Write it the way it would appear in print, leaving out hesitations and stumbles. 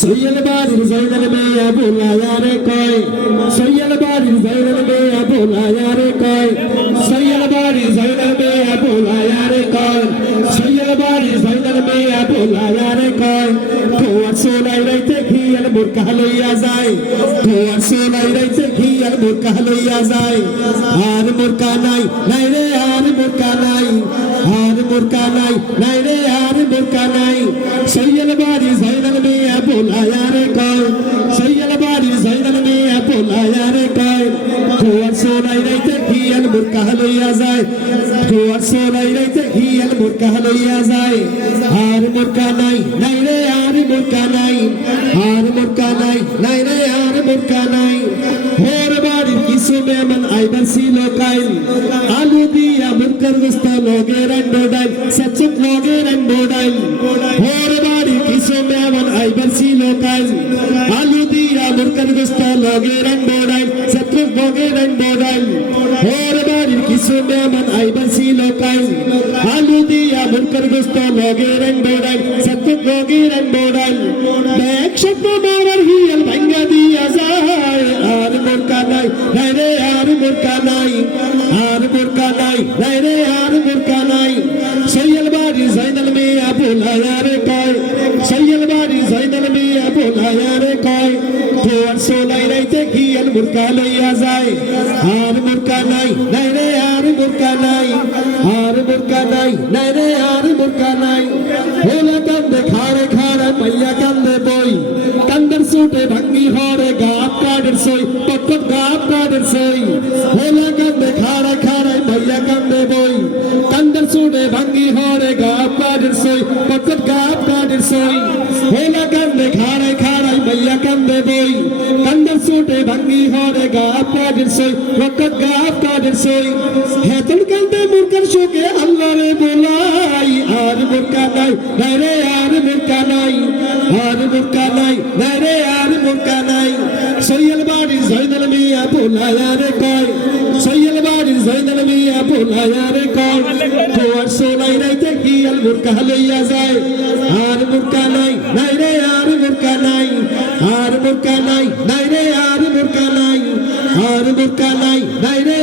সৈয়দ বাড়ির জয়নাল মেয়া বোলায়া রে কয়, সৈয়দ বাড়ির জয়নাল মেয়া বোলায়া রে কয়, সৈয়দ বাড়ির জয়নাল মেয়া বোলায়া রে কয়, সৈয়দ বাড়ির জয়নাল মেয়া বোলায়া রে কয়। খোয়ার সোলাই রাইতে খিয়াল মুরকা লইয়া যায়, খোয়ার সোলাই রাইতে খিয়াল মুরকা লইয়া যায়। আর মুরকা নাই নাই রে, আর মুরকা নাই, আর মুরকা নাই নাই রে, আর মুরকা নাই। সৈয়দ বাড়ির জয়নাল মেয়া বোলায়া রে কয়, সৈয়দ বাড়ির জয়নাল মেয়া বোলায়া রে কয়। খোয়ার সোলাই রাইতে খিয়াল মুরকা লইয়া যায়, খোয়ার সোলাই রাইতে খিয়াল মুরকা লইয়া যায়। আর মুরকা নাই নাই রে, আর মুরকা নাই, আর মুরকা নাই নাই রে, আর মুরকা নাই। ওর বাড়ির কিছু মেহমান আইবার ছিল কাইল, আলু দিয়া মুরকার গোস্ত লগের ডাইল, সচুক লগের ডাইল। ওর বাড়ির কিছু মেহমান আইবার ছিল কাইল, আলু দিয়া মুরকার গোস্ত লগের ডাইল, সচুক লগের ডাইল। ওর বাড়ির কিছু মেহমান আইবার ছিল কাইল, আলু দিয়া মুরকার গোস্ত লগের ডাইল, সচুক লগের ডাইল। এক শব্দ মারার হিয়াল ভাঙ্গা দিয়া যায়। আর মুরকা নাই নাই রে, আর মুরকা নাই, আর মুরকা নাই নাই রে, আর মুরকা নাই। সৈয়দ বাড়ির জয়নাল মেয়া বোলায়া রে কয়, সৈয়দ বাড়ির জয়নাল মেয়া বোলায়া রে কয়। খোয়ার সোলাই রাইতে খিয়াল মুরকা লইয়া যায়। আর মুরকা নাই নাই রে, আর মুরকা নাই, আর মুরকা নাই নাই রে, আর মুরকা নাই। হোলা কান্দে খাড়ে খাড়ে মাইয়া কান্দে বই, কান্দের সুটে ভাঙ্গি হরে গাপ কাটের সই, পটপট গাপ কাটের সই। হোলা কান্দে খাড়ে খাড়ে মাইয়া কান্দে বই, কান্দের সুটে ভাঙ্গি হরে গাপ কাটের সই, পটপট গাপ কাটের সই। হোলা কান্দে খাড়ে খাড়ে মাইয়া কান্দে বই, কান্দের সুটে ভাঙ্গি হরে গাপ কাটের সই, পটপট গাপ কাটের সই। হেতল কান্দে মুরকার শোকে আল্লাহ রে বোলাই। আর মুরকা নাই নাই রে, আর মুরকা নাই, আর মুরকা নাই নাই রে, আর মুরকা নাই। সৈয়দ বাড়ির জয়নাল মিয়া বোলায়া রে কয়, সৈয়দ বাড়ির জয়নাল মিয়া বোলায়া রে কয়। খোয়ার সোলাই রাইতে খিয়াল মুরকা লইয়া যায়। আর মুরকা নাই নাই রে, আর মুরকা নাই, আর মুরকা নাই নাই রে, আর মুরকা নাই, আর মুরকা নাই নাই রে।